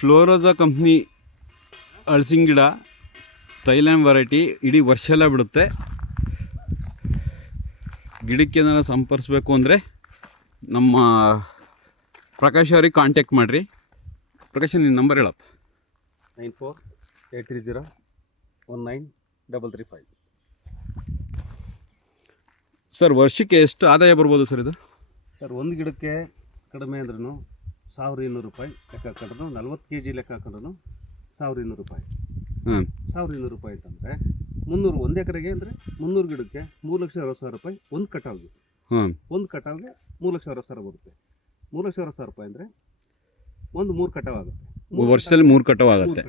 ಫ್ಲೋರೋಜಾ company ಹಲಸಿನ ಗಿಡ Thailand variety ಇಡೀ ವರ್ಷ ಎಲ್ಲ ಬಿಡುತ್ತೆ. ಗಿಡಕ್ಕೆ ಏನಾರ ಸಂಪರ್ಕಿಸ್ಬೇಕು ಅಂದರೆ ನಮ್ಮ ಪ್ರಕಾಶ್ ಅವ್ರಿಗೆ ಕಾಂಟ್ಯಾಕ್ಟ್ ಮಾಡಿರಿ. ಪ್ರಕಾಶ್ ನಿನ್ನ ನಂಬರ್ ಹೇಳಪ್ಪ. 9483019335. ಸರ್ ವರ್ಷಕ್ಕೆ ಎಷ್ಟು ಆದಾಯ ಬರ್ಬೋದು ಸರ್ ಇದು? ಸರ್ ಒಂದು ಗಿಡಕ್ಕೆ ಕಡಿಮೆ ಅಂದ್ರೂ 1200 ರೂಪಾಯಿ ಲೆಕ್ಕ ಹಾಕೊಂಡ್ರು, 40 kg ಲೆಕ್ಕ ಹಾಕೊಂಡ್ರು 1200 ರೂಪಾಯಿ. 1200 ರೂಪಾಯಿ ಅಂತಂದರೆ 300 ಒಂದು ಎಕರೆಗೆ ಅಂದರೆ 300 ಗಿಡಕ್ಕೆ 3,60,000 ರೂಪಾಯಿ ಒಂದು ಕಟಾವ್ಗೆ. ಒಂದು ಕಟಾವ್ಗೆ 3,60,000 ಬರುತ್ತೆ. 3,60,000 ರೂಪಾಯಿ ಅಂದರೆ ಒಂದು 3 ಕಟಾವ್ ಆಗುತ್ತೆ. ವರ್ಷದಲ್ಲಿ 3 ಕಟಾವ್ ಆಗುತ್ತೆ.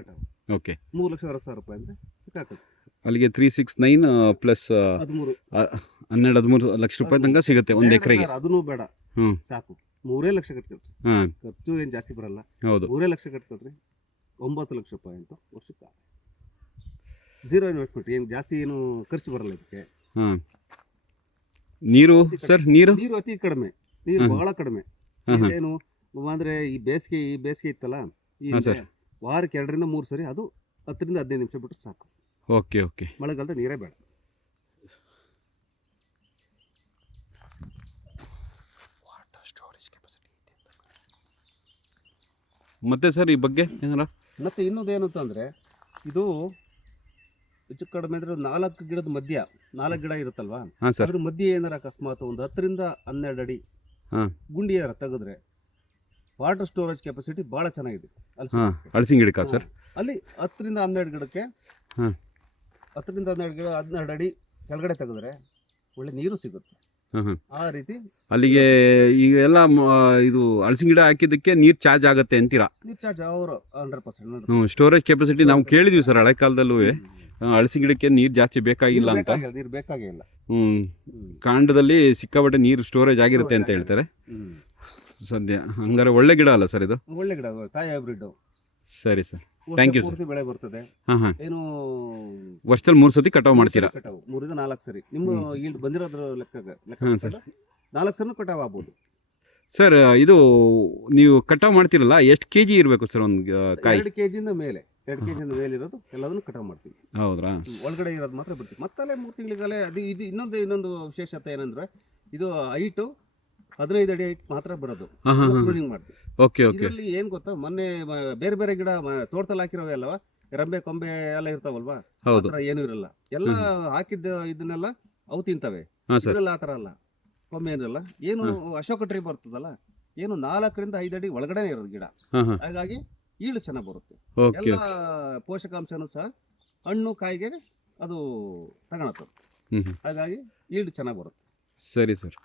ಓಕೆ, 3,60,000 ರೂಪಾಯಿ ಅಂದರೆ ಸಿಕ್ಕಾಗುತ್ತೆ. ಅಲ್ಲಿಗೆ 369 ಪ್ಲಸ್ 12-13 ಲಕ್ಷ ರೂಪಾಯಿ ತನಕ ಸಿಗುತ್ತೆ ಒಂದು ಎಕರೆಗೆ. ಅದೂ ಬೇಡ, ಸಾಕು 3 ಲಕ್ಷ ಕಟ್ಕೊಳ್ರಿ. ಖರ್ಚು ಏನು ಜಾಸ್ತಿ ಬರಲ್ಲ. ಹೌದು, 3 ಲಕ್ಷ ಕಟ್ಕೊಳ್ರಿ, 9 ಲಕ್ಷ ರೂಪಾಯಿ ಅಂತ ವರ್ಷಕ್ಕೆ. ಝೀರೋ ಇನ್ವೆಸ್ಟ್ಮೆಂಟ್, ಏನು ಜಾಸ್ತಿ ಏನು ಖರ್ಚು ಬರಲ್ಲ ಇದಕ್ಕೆ. ನೀರು ಸರ್, ನೀರು ಅತಿ ಕಡಿಮೆ, ನೀರು ಬಹಳ ಕಡಿಮೆ. ಏನು ಅಂದರೆ ಈ ಬೇಸಿಗೆ ಇತ್ತಲ್ಲ, ಈ ವಾರಕ್ಕೆ 2ರಿಂದ 3 ಸರಿ, ಅದು 10ರಿಂದ 15 ನಿಮಿಷ ಬಿಟ್ಟು ಸಾಕು. Okay okay. ಮಳೆಗಾಲದ ನೀರೇ ಬೇಡ. ಮತ್ತೆ ಸರ್ ಈ ಬಗ್ಗೆ ಏನಾರ ಮತ್ತೆ ಇನ್ನೊಂದೇನು ಅಂತಂದರೆ, ಇದು ಹೆಚ್ಚು ಕಡಿಮೆ ಅಂದರೆ 4 ಗಿಡದ ಮಧ್ಯ 4 ಗಿಡ ಇರುತ್ತಲ್ವಾ, ಅದ್ರ ಮಧ್ಯೆ ಏನಾರ ಅಕಸ್ಮಾತ್ ಒಂದು 10ರಿಂದ 12 ಅಡಿ ಗುಂಡಿ ಏನಾರ ತೆಗೆದ್ರೆ ವಾಟರ್ ಸ್ಟೋರೇಜ್ ಕೆಪಾಸಿಟಿ ಭಾಳ ಚೆನ್ನಾಗಿದೆ ಹಲಸಿನ ಗಿಡಕ್ಕೆ ಸರ್. ಅಲ್ಲಿ 10ರಿಂದ 12 ಗಿಡಕ್ಕೆ 10ರಿಂದ 12 ಅಡಿ ಕೆಳಗಡೆ ತೆಗೆದ್ರೆ ಒಳ್ಳೆ ನೀರು ಸಿಗುತ್ತೆ. ಆ ರೀತಿ ಅಲ್ಲಿಗೆ ಈಗ ಎಲ್ಲ ಇದು ಹಲಸಿನ ಗಿಡ ಹಾಕಿದ್ದಕ್ಕೆ ನೀರು ಚಾರ್ಜ್ ಆಗುತ್ತೆ ಅಂತೀರಾ? ನೀರು ಚಾರ್ಜ್ ಅವರು 100%. ಸ್ಟೋರೇಜ್ ಕೆಪಾಸಿಟಿ ನಾವು ಕೇಳಿದ್ವಿ ಸರ್, ಹಳೆ ಕಾಲದಲ್ಲೂ ಹಲಸಿನ ಗಿಡಕ್ಕೆ ನೀರು ಜಾಸ್ತಿ ಬೇಕಾಗಿಲ್ಲ ಅಂತ. ನೀರು ಬೇಕಾಗಿಲ್ಲ. ಕಾಂಡದಲ್ಲಿ ಸಿಕ್ಕಾಪಟ್ಟೆ ನೀರು ಸ್ಟೋರೇಜ್ ಆಗಿರುತ್ತೆ ಅಂತ ಹೇಳ್ತಾರೆ. ಸದ್ಯ ಹಂಗಾರೆ ಒಳ್ಳೆ ಗಿಡ ಅಲ್ಲ ಸರ್ ಇದು? ಒಳ್ಳೆ ಗಿಡ, ತಾಯಿ ಹೈಬ್ರಿಡ್. ಸರಿ ಸರ್, ಥ್ಯಾಂಕ್ ಯು ಸರ್. ಬೆಳೆ ಬರ್ತದೆ. ಏನು ವರ್ಷದಲ್ಲಿ 3 ಸತಿ ಕಟಾವು ಮಾಡ್ತೀರಾ? 3ರಿಂದ 4 ಸರಿ. ನಿಮ್ಮ ಈಲ್ಡ್ ಬಂದಿರೋದ್ರ ಲೆಕ್ಕ 4 ಸರಿ ಕಟಾವು ಆಗ್ಬೋದು ಸರ್. ಇದು ನೀವು ಕಟಾವು ಮಾಡ್ತೀರಲ್ಲ, ಎಷ್ಟು ಕೆಜಿ ಇರಬೇಕು ಸರ್ ಒಂದು ಕಾಯಿ? 2 kg ಮೇಲೆ 2 kg ಮೇಲೆ ಇರೋದು ಎಲ್ಲದನ್ನು ಕಟಾವು ಮಾಡ್ತೀವಿ. ಹೌದ್ರಾ? ಒಳಗಡೆ ಇರೋದು ಮಾತ್ರ ಬಿಡ್ತೀವಿ. ಮತ್ತಲ್ಲೇ 3 ತಿಂಗಳಿಗಲೇ ಅದು. ಇದು ಇನ್ನೊಂದು ವಿಶೇಷತೆ ಏನಂದ್ರೆ, ಇದು ಹೈಟು 15 ಅಡಿ ಹೈಟ್ ಮಾತ್ರ ಬರೋದು. ಪ್ರೂನಿಂಗ್ ಮಾಡ್ತೀವಿ. Okay okay. ಇದರಲ್ಲಿ ಏನು ಗೊತ್ತಾ, ಮೊನ್ನೆ ಬೇರೆ ಬೇರೆ ಗಿಡ ತೋಟದಲ್ಲಿ ಹಾಕಿರೋವೆ ಅಲ್ವಾ, ರೆಂಬೆ ಕೊಂಬೆ ಎಲ್ಲ ಇರ್ತಾವಲ್ವಾ, ಏನೂ ಇರಲ್ಲ. ಎಲ್ಲ ಹಾಕಿದ್ದ ಇದನ್ನೆಲ್ಲ ಅವು ತಿಂತವೆ. ಇದೆಲ್ಲ ಆ ಥರ ಅಲ್ಲ, ಕೊಂಬೆ ಏನಿರಲ್ಲ. ಏನು ಅಶೋಕ ಟ್ರೀ ಬರ್ತದಲ್ಲ, ಏನು 4ರಿಂದ 5 ಅಡಿ ಒಳಗಡೆ ಇರೋದು ಗಿಡ. ಹಾಗಾಗಿ ಈಳು ಚೆನ್ನಾಗಿ ಬರುತ್ತೆ. ಎಲ್ಲ ಪೋಷಕಾಂಶನೂ ಸಹ ಹಣ್ಣು ಕಾಯಿಗೆ ಅದು ತಗೊಳತ್ತೆ. ಹಾಗಾಗಿ ಈಳು ಚೆನ್ನಾಗಿ ಬರುತ್ತೆ. ಸರಿ ಸರ್.